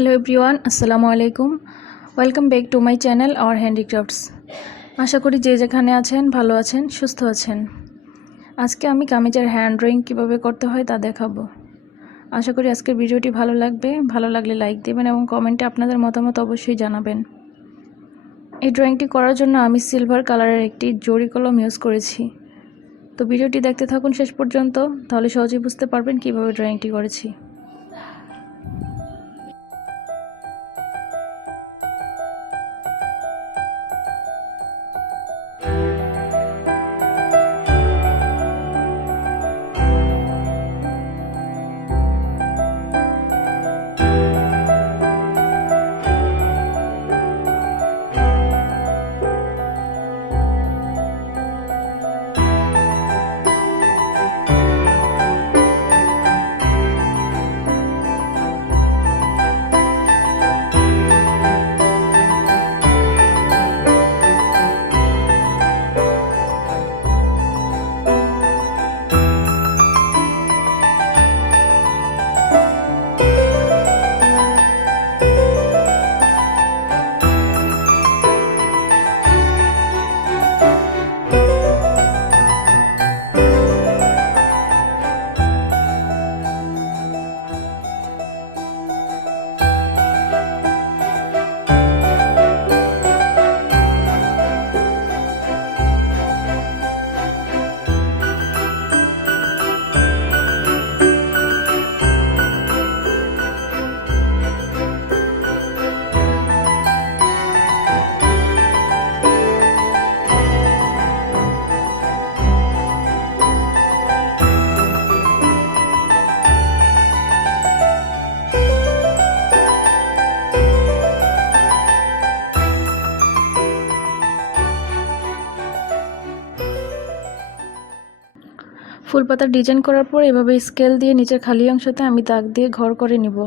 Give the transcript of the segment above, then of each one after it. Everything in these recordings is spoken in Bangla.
हेलो एवरीवन अस्सलामुआलैकुम welcome back to my channel और हैंडिक्राफ्ट्स। आशा करी जे जेखाने आछेन भालो आछेन सुस्थ आछेन। आज के आमी कामिजेर हैंड ड्रयिंग किभाबे करते हय ता देखाबो। आशा करी आजकेर भिडियोटी भालो लागबे। भालो लागले लाइक दिबेन एबं कमेंटे आपनादेर मतामत अवश्यई जानाबेन। এই ড্রয়িংটি করার জন্য আমি সিলভার কালারের একটি জরি কলম ইউজ করেছি। তো ভিডিওটি দেখতে থাকুন শেষ পর্যন্ত, তাহলে সহজেই বুঝতে পারবেন কিভাবে ড্রয়িংটি করেছি। ফুল পাতার ডিজাইন করার পর এভাবে স্কেল দিয়ে নিচের খালি অংশতে আমি দাগ দিয়ে ঘর করে নিব।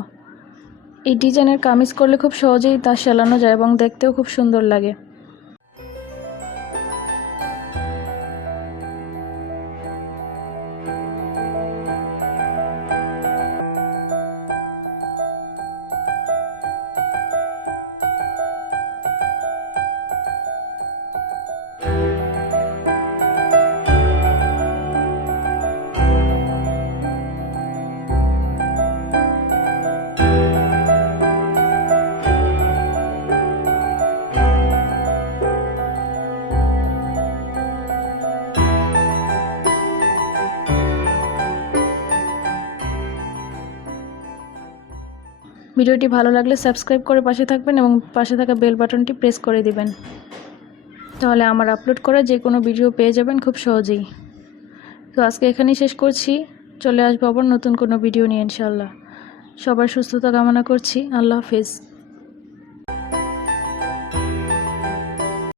এই ডিজাইনের কামিজ করলে খুব সহজেই তা সেলানো যায় এবং দেখতেও খুব সুন্দর লাগে। ভিডিওটি ভালো লাগলে সাবস্ক্রাইব করে পাশে থাকবেন এবং পাশে থাকা বেল বাটনটি প্রেস করে দিবেন, তাহলে আমার আপলোড করা যে কোনো ভিডিও পেয়ে যাবেন খুব সহজেই। তো আজকে এখানেই শেষ করছি, চলে আসবো আবার নতুন কোনো ভিডিও নিয়ে ইনশাআল্লাহ। সবার সুস্থতা কামনা করছি। আল্লাহ হাফেজ।